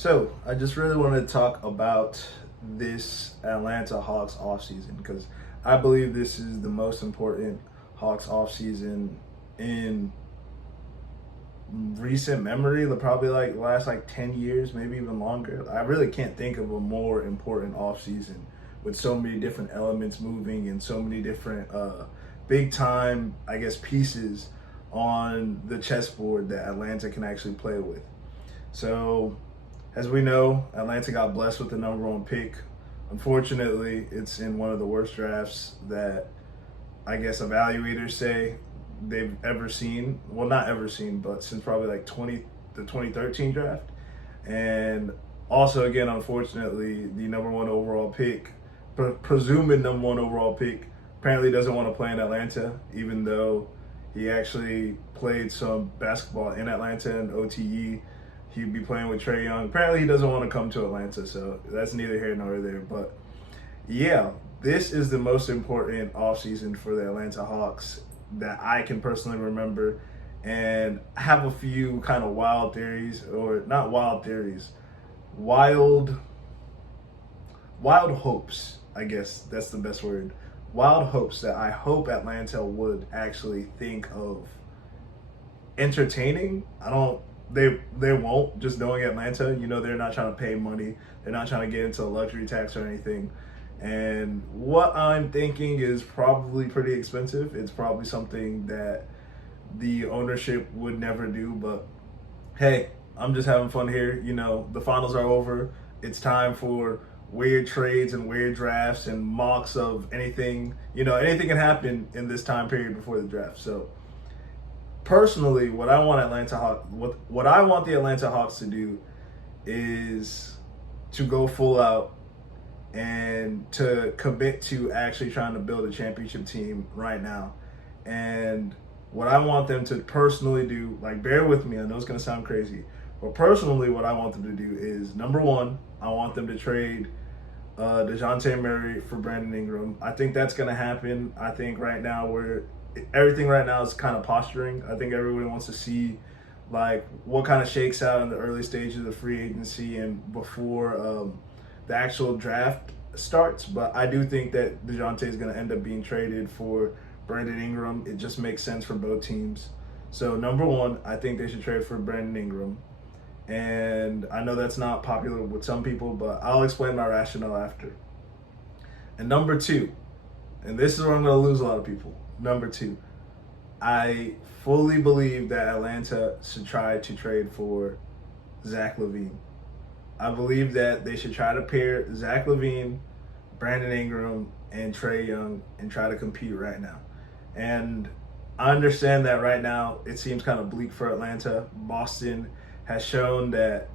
So, I just really wanted to talk about this Atlanta Hawks offseason because I believe this is the most important Hawks offseason in recent memory, probably like last like 10 years, maybe even longer. I really can't think of a more important offseason with so many different elements moving and so many different big time, I guess, pieces on the chessboard that Atlanta can actually play with. So, as we know, Atlanta got blessed with the number one pick. Unfortunately, it's in one of the worst drafts that I guess evaluators say they've ever seen. Well, not ever seen, but since probably like 2013 draft. And also, again, unfortunately, the number one overall pick, presumed number one overall pick, apparently doesn't want to play in Atlanta, even though he actually played some basketball in Atlanta and OTE. He'd be playing with Trae Young. Apparently, he doesn't want to come to Atlanta, so that's neither here nor there. But yeah, this is the most important offseason for the Atlanta Hawks that I can personally remember. And I have a few kind of wild theories, or not wild theories, wild, wild hopes, I guess that's the best word. Wild hopes that I hope Atlanta would actually think of entertaining. I don't they won't, just knowing Atlanta, they're not trying to pay money. They're not trying to get into a luxury tax or anything. And what I'm thinking is probably pretty expensive. It's probably something that the ownership would never do, but hey, I'm just having fun here. The finals are over. It's time for weird trades and weird drafts and mocks of anything. Anything can happen in this time period before the draft. So personally, what I want the Atlanta Hawks to do is to go full out and to commit to actually trying to build a championship team right now. And what I want them to personally do, like, bear with me, I know it's going to sound crazy, but personally, what I want them to do is, number one, I want them to trade DeJounte Murray for Brandon Ingram. I think that's going to happen. I think everything right now is kind of posturing. I think everybody wants to see like what kind of shakes out in the early stages of the free agency and before the actual draft starts. But I do think that DeJounte is going to end up being traded for Brandon Ingram. It just makes sense for both teams. So number one, I think they should trade for Brandon Ingram. And I know that's not popular with some people, but I'll explain my rationale after. And number two, and this is where I'm going to lose a lot of people. Number two, I fully believe that Atlanta should try to trade for Zach LaVine. I believe that they should try to pair Zach LaVine, Brandon Ingram, and Trae Young and try to compete right now. And I understand that right now it seems kind of bleak for Atlanta. Boston has shown that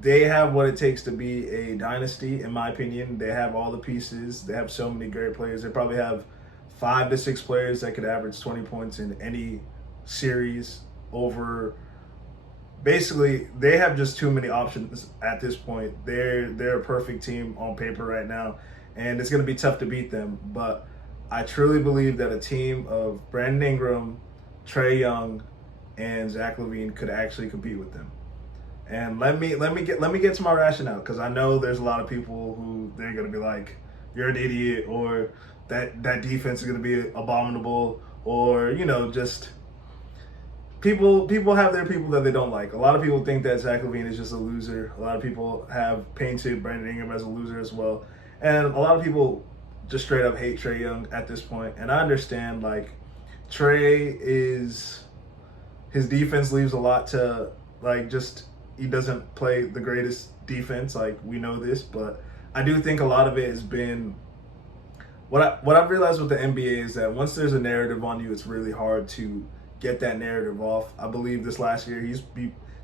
they have what it takes to be a dynasty, in my opinion. They have all the pieces. They have so many great players. They probably have 5 to 6 players that could average 20 points in any series over. Basically, they have just too many options at this point. They're a perfect team on paper right now, and it's going to be tough to beat them. But I truly believe that a team of Brandon Ingram, Trae Young, and Zach LaVine could actually compete with them. And let me get to my rationale, because I know there's a lot of people who they're going to be like, "You're an idiot," or that defense is going to be abominable, or just people have their people that they don't like. A lot of people think that Zach LaVine is just a loser. A lot of people have painted Brandon Ingram as a loser as well, and a lot of people just straight up hate Trae Young at this point. And I understand, like, his defense leaves a lot to, like, just he doesn't play the greatest defense, like, we know this, but I do think a lot of it has been what I've realized with the NBA is that once there's a narrative on you, it's really hard to get that narrative off. I believe this last year,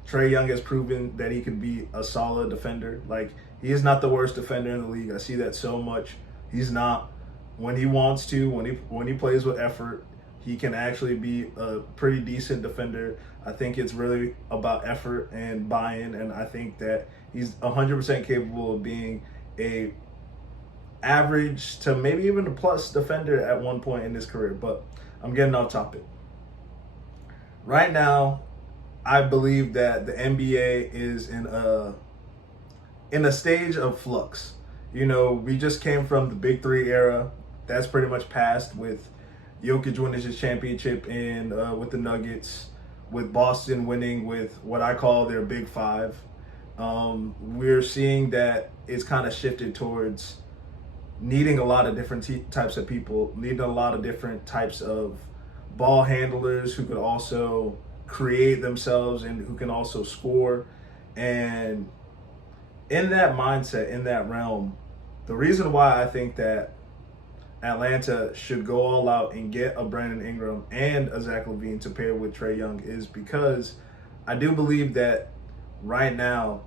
Trae Young has proven that he could be a solid defender. Like, he is not the worst defender in the league. I see that so much. He's not. When he wants to, when he plays with effort, he can actually be a pretty decent defender. I think it's really about effort and buy-in, and I think that he's 100% capable of being a average to maybe even a plus defender at one point in his career. But I'm getting off topic. Right now, I believe that the NBA is in a in a stage of flux. You know, we just came from the Big Three era. That's pretty much passed with Jokic winning his championship in with the Nuggets, with Boston winning with what I call their Big Five. We're seeing that it's kind of shifted towards needing a lot of different types of people, needing a lot of different types of ball handlers who could also create themselves and who can also score. And in that mindset, in that realm, the reason why I think that Atlanta should go all out and get a Brandon Ingram and a Zach LaVine to pair with Trae Young is because I do believe that right now,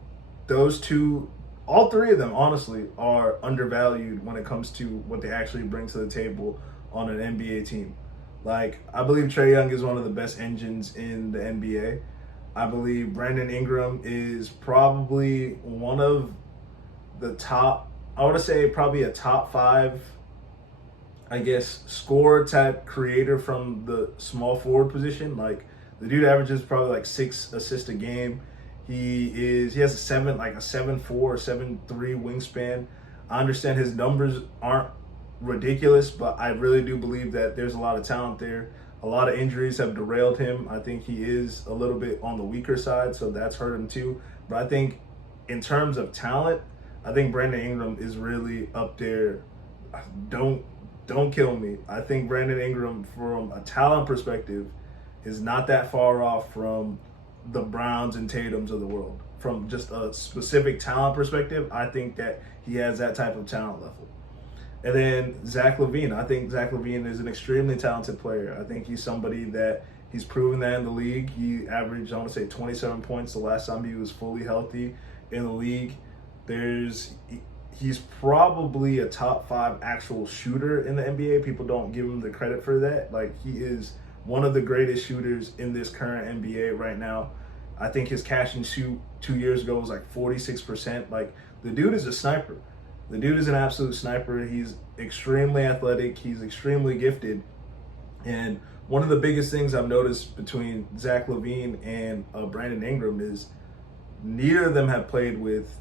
those two, all three of them, honestly, are undervalued when it comes to what they actually bring to the table on an NBA team. Like, I believe Trae Young is one of the best engines in the NBA. I believe Brandon Ingram is probably one of the top, I want to say probably a top five, I guess, scorer type creator from the small forward position. Like, the dude averages probably like 6 assists a game. He has a 7'4", 7'3" wingspan. I understand his numbers aren't ridiculous, but I really do believe that there's a lot of talent there. A lot of injuries have derailed him. I think he is a little bit on the weaker side, so that's hurt him too. But I think in terms of talent, I think Brandon Ingram is really up there. Don't kill me. I think Brandon Ingram, from a talent perspective, is not that far off from the Browns and Tatums of the world. From just a specific talent perspective, I think that he has that type of talent level. And then Zach LaVine. I think Zach LaVine is an extremely talented player. I think he's somebody that he's proven that in the league. He averaged, I want to say, 27 points the last time he was fully healthy in the league. He's probably a top 5 actual shooter in the NBA. People don't give him the credit for that. Like, he is one of the greatest shooters in this current NBA right now. I think his catch and shoot 2 years ago was like 46%. Like, the dude is a sniper. The dude is an absolute sniper. He's extremely athletic. He's extremely gifted. And one of the biggest things I've noticed between Zach LaVine and Brandon Ingram is neither of them have played with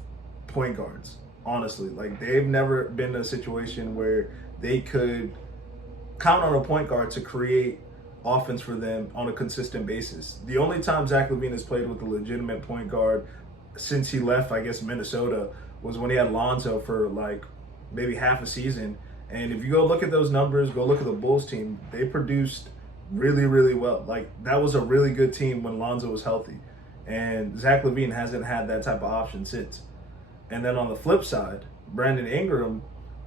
point guards, honestly. Like, they've never been in a situation where they could count on a point guard to create offense for them on a consistent basis. The only time Zach LaVine has played with a legitimate point guard since he left, I guess, Minnesota, was when he had Lonzo for like maybe half a season. And if you go look at those numbers, go look at the Bulls team, they produced really, really well. Like, that was a really good team when Lonzo was healthy. And Zach LaVine hasn't had that type of option since. And then on the flip side, Brandon Ingram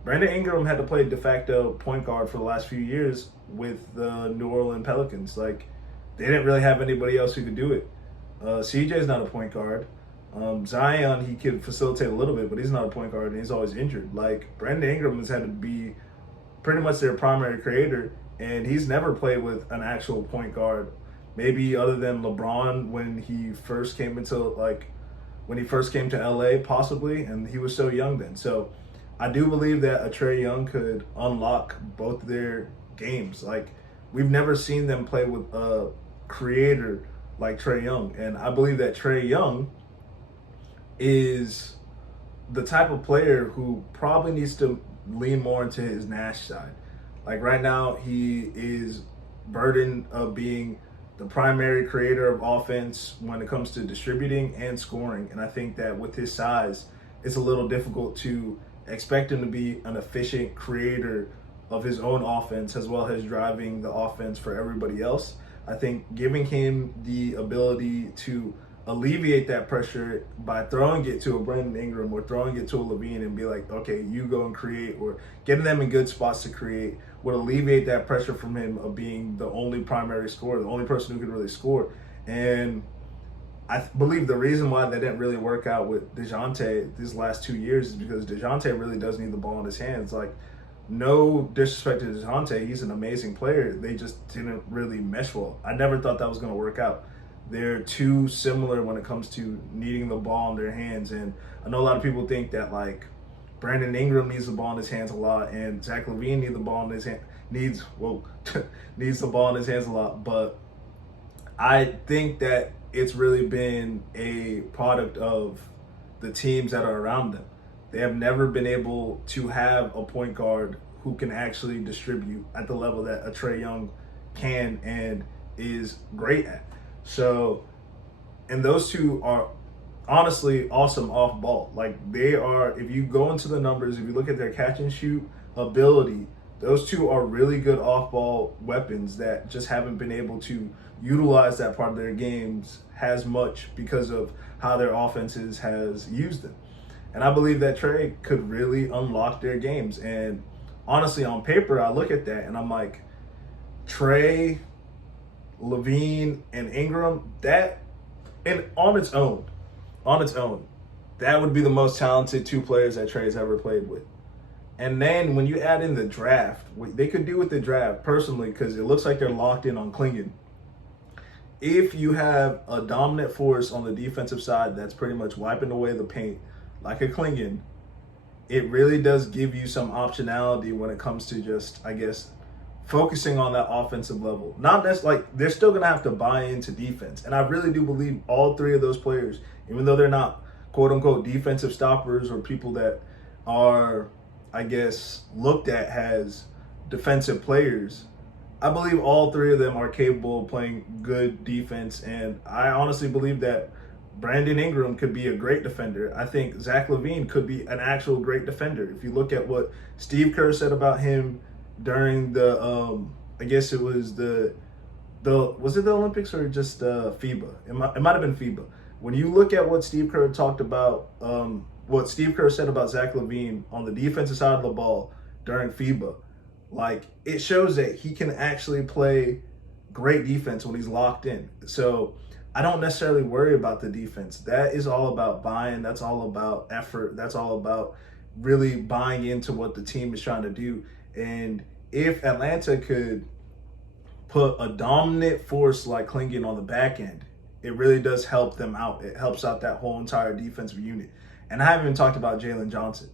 had to play de facto point guard for the last few years with the New Orleans Pelicans. Like, they didn't really have anybody else who could do it. CJ's not a point guard. Zion, he could facilitate a little bit, but he's not a point guard, and he's always injured. Like, Brandon Ingram has had to be pretty much their primary creator, and he's never played with an actual point guard. Maybe other than LeBron when he first came to LA, possibly, and he was so young then. So I do believe that a Trae Young could unlock both their games. Like, we've never seen them play with a creator like Trae Young, and I believe that Trae Young is the type of player who probably needs to lean more into his Nash side. Like, right now, he is burdened of being the primary creator of offense when it comes to distributing and scoring. And I think that with his size, it's a little difficult to expect him to be an efficient creator of his own offense as well as driving the offense for everybody else. I think giving him the ability to alleviate that pressure by throwing it to a Brandon Ingram or throwing it to a LaVine and be like, okay, you go and create, or getting them in good spots to create, would alleviate that pressure from him of being the only primary scorer, the only person who could really score. And I believe the reason why that didn't really work out with DeJounte these last 2 years is because DeJounte really does need the ball in his hands. Like, no disrespect to DeJounte, he's an amazing player. They just didn't really mesh well. I never thought that was going to work out. They're too similar when it comes to needing the ball in their hands. And I know a lot of people think that, like, Brandon Ingram needs the ball in his hands a lot, and Zach LaVine needs the ball in his hand, needs the ball in his hands a lot. But I think that it's really been a product of the teams that are around them. They have never been able to have a point guard who can actually distribute at the level that a Trae Young can and is great at. So, and those two are honestly awesome off ball. Like they are, if you go into the numbers, if you look at their catch and shoot ability, those two are really good off ball weapons that just haven't been able to utilize that part of their games as much because of how their offenses has used them. And I believe that Trae could really unlock their games. And honestly, on paper, I look at that and I'm like, Trae, Levine, and Ingram, that, and on its own, that would be the most talented two players that Trae's ever played with. And then when you add in the draft, what they could do with the draft, personally, because it looks like they're locked in on Klingon. If you have a dominant force on the defensive side that's pretty much wiping away the paint like a Klingon, it really does give you some optionality when it comes to just, I guess, focusing on that offensive level. Not that's like they're still gonna have to buy into defense. And I really do believe all three of those players, even though they're not quote unquote defensive stoppers or people that are, I guess, looked at as defensive players, I believe all three of them are capable of playing good defense. And I honestly believe that Brandon Ingram could be a great defender. I think Zach LaVine could be an actual great defender. If you look at what Steve Kerr said about him during the, I guess it was was it the Olympics or just FIBA? It might have been FIBA. When you look at what Steve Kerr talked about, what Steve Kerr said about Zach LaVine on the defensive side of the ball during FIBA, like it shows that he can actually play great defense when he's locked in. So I don't necessarily worry about the defense. That is all about buying. That's all about effort. That's all about really buying into what the team is trying to do. And if Atlanta could put a dominant force like Klingon on the back end, it really does help them out. It helps out that whole entire defensive unit. And I haven't even talked about Jalen Johnson.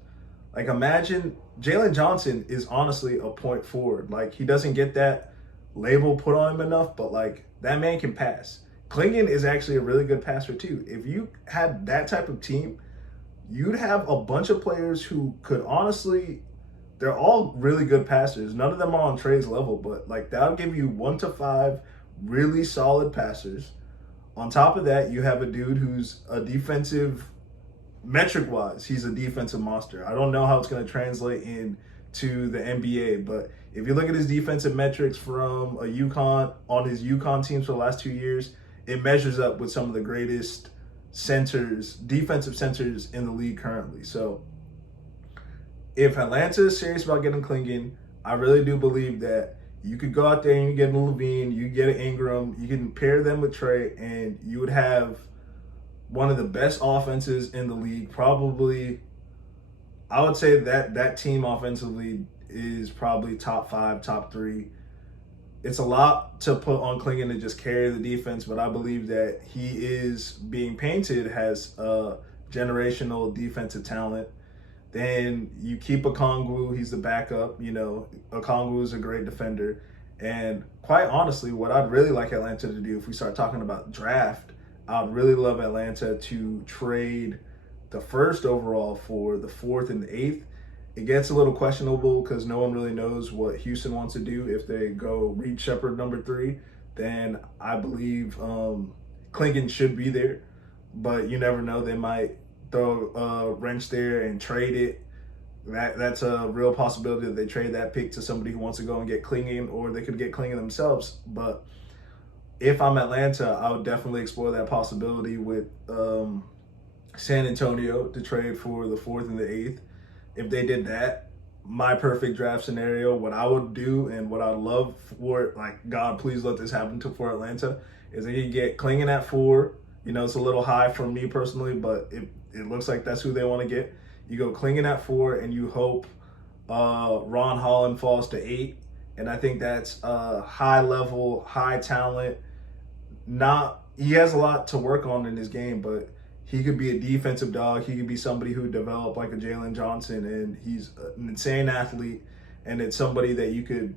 Like imagine Jalen Johnson is honestly a point forward. Like he doesn't get that label put on him enough, but like that man can pass. Klingon is actually a really good passer too. If you had that type of team, you'd have a bunch of players who could honestly, they're all really good passers. None of them are on Trae's level, but like that'll give you 1 to 5 really solid passers. On top of that, you have a dude who's a defensive, metric wise, he's a defensive monster. I don't know how it's going to translate into the NBA, but if you look at his defensive metrics from a UConn, on his UConn teams for the last 2 years, it measures up with some of the greatest centers, defensive centers in the league currently. So if Atlanta is serious about getting Klingon, I really do believe that you could go out there and you get a Levine, you get an Ingram, you can pair them with Trae, and you would have one of the best offenses in the league. Probably, I would say that team offensively is probably top 5, top 3. It's a lot to put on Klingon to just carry the defense, but I believe that he is being painted as a generational defensive talent. Then you keep Okongwu, he's the backup. You know, Okongwu is a great defender. And quite honestly, what I'd really like Atlanta to do if we start talking about draft, I'd really love Atlanta to trade the 1st overall for the 4th and the 8th. It gets a little questionable because no one really knows what Houston wants to do. If they go Reed Shepherd number 3, then I believe Klingon should be there. But you never know. They might throw a wrench there and trade it. That's a real possibility that they trade that pick to somebody who wants to go and get Klingon, or they could get Klingon themselves. But if I'm Atlanta, I would definitely explore that possibility with San Antonio to trade for the 4th and the 8th. If they did that, my perfect draft scenario, what I would do and what I'd love for, like, God, please let this happen for Atlanta, is they could get Klingon at 4. You know, it's a little high for me personally, but it looks like that's who they want to get. You go Klingon at 4, and you hope Ron Holland falls to 8. And I think that's high level, high talent. He has a lot to work on in his game, but he could be a defensive dog. He could be somebody who developed like a Jalen Johnson, and he's an insane athlete. And it's somebody that you could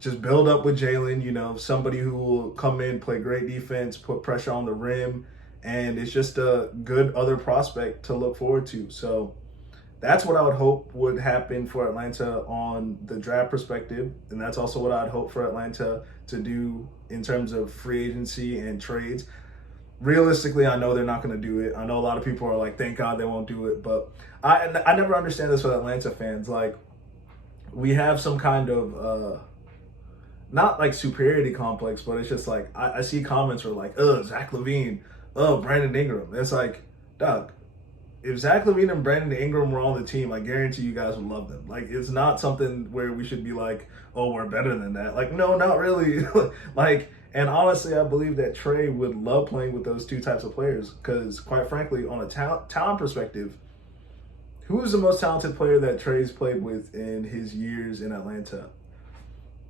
just build up with Jalen, you know, somebody who will come in, play great defense, put pressure on the rim, and it's just a good other prospect to look forward to. So that's what I would hope would happen for Atlanta on the draft perspective, and that's also what I'd hope for Atlanta to do in terms of free agency and trades. Realistically, I know they're not going to do it. I know a lot of people are like, thank God they won't do it, but I never understand this with Atlanta fans. Like, we have some kind of not like superiority complex, but it's just like I see comments where like, Zach LaVine, Brandon Ingram. It's like, dog, if Zach LaVine and Brandon Ingram were on the team, I guarantee you guys would love them. Like, it's not something where we should be like, oh, we're better than that. Like, no, not really. Like, and honestly, I believe that Trey would love playing with those two types of players because, quite frankly, on a talent perspective, who is the most talented player that Trey's played with in his years in Atlanta?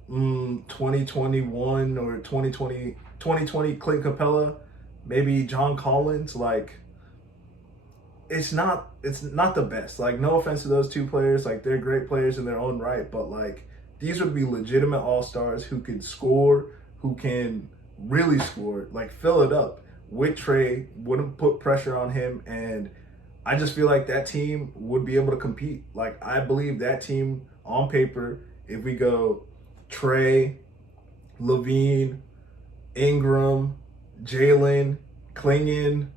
2021 or 2020 Clint Capella, maybe John Collins. Like, it's not the best. Like, no offense to those two players, like they're great players in their own right, but like these would be legitimate all-stars who could score, who can really score, like fill it up with Trey, wouldn't put pressure on him, and I just feel like that team would be able to compete. Like, I believe that team on paper, if we go Trey, LaVine, Ingram, Jalen, Klingon,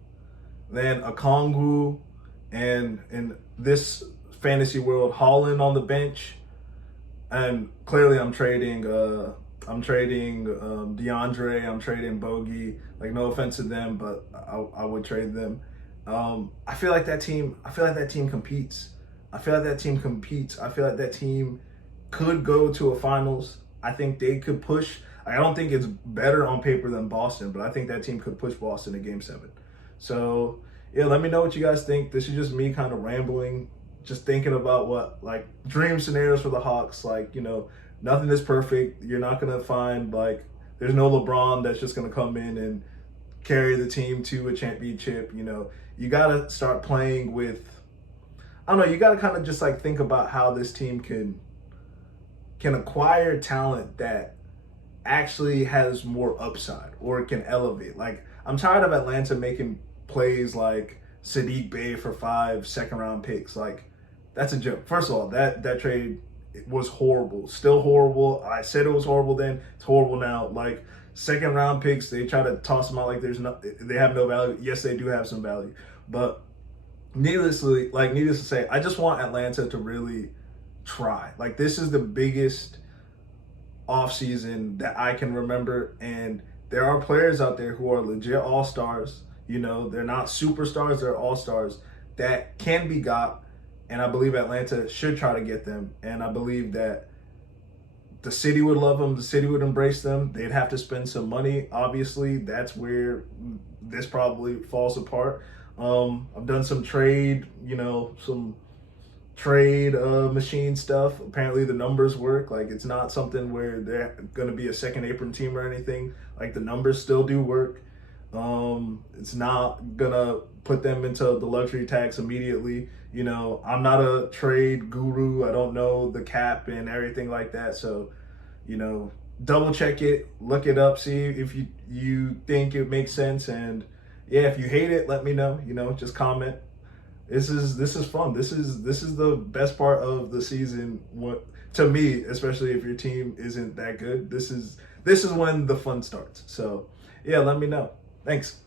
then Okongwu, and in this fantasy world, Holland on the bench, and clearly I'm trading DeAndre, I'm trading Bogey. Like, no offense to them, but I would trade them. I feel like that team competes. I feel like that team could go to a finals. I think they could push. I don't think it's better on paper than Boston, but I think that team could push Boston to Game 7. So, yeah, let me know what you guys think. This is just me kind of rambling, just thinking about what, like, dream scenarios for the Hawks. Like, nothing is perfect. You're not going to find, like, there's no LeBron that's just going to come in and carry the team to a championship. You got to start playing with, I don't know, you got to kind of just, like, think about how this team can acquire talent that actually has more upside or can elevate. Like, I'm tired of Atlanta making plays like Sadiq Bey for 5 second-round picks. Like, that's a joke. First of all, that trade was horrible. Still horrible. I said it was horrible then. It's horrible now. Like, second-round picks, they try to toss them out like they have no value. Yes, they do have some value. But needless to say, I just want Atlanta to really try. Like, this is the biggest offseason that I can remember, and there are players out there who are legit all-stars. They're not superstars, they're all-stars that can be got, and I believe Atlanta should try to get them, and I believe that the city would love them, the city would embrace them. They'd have to spend some money, obviously. That's where this probably falls apart. I've done some trade machine stuff. Apparently the numbers work. Like, it's not something where they're going to be a second apron team or anything. Like, the numbers still do work. It's not gonna put them into the luxury tax immediately. I'm not a trade guru. I don't know the cap and everything like that. So, double check it, look it up, see if you think it makes sense. And yeah, if you hate it, let me know. Just comment. This is fun. This is the best part of the season. What, to me, especially if your team isn't that good, this is when the fun starts. So yeah, let me know. Thanks.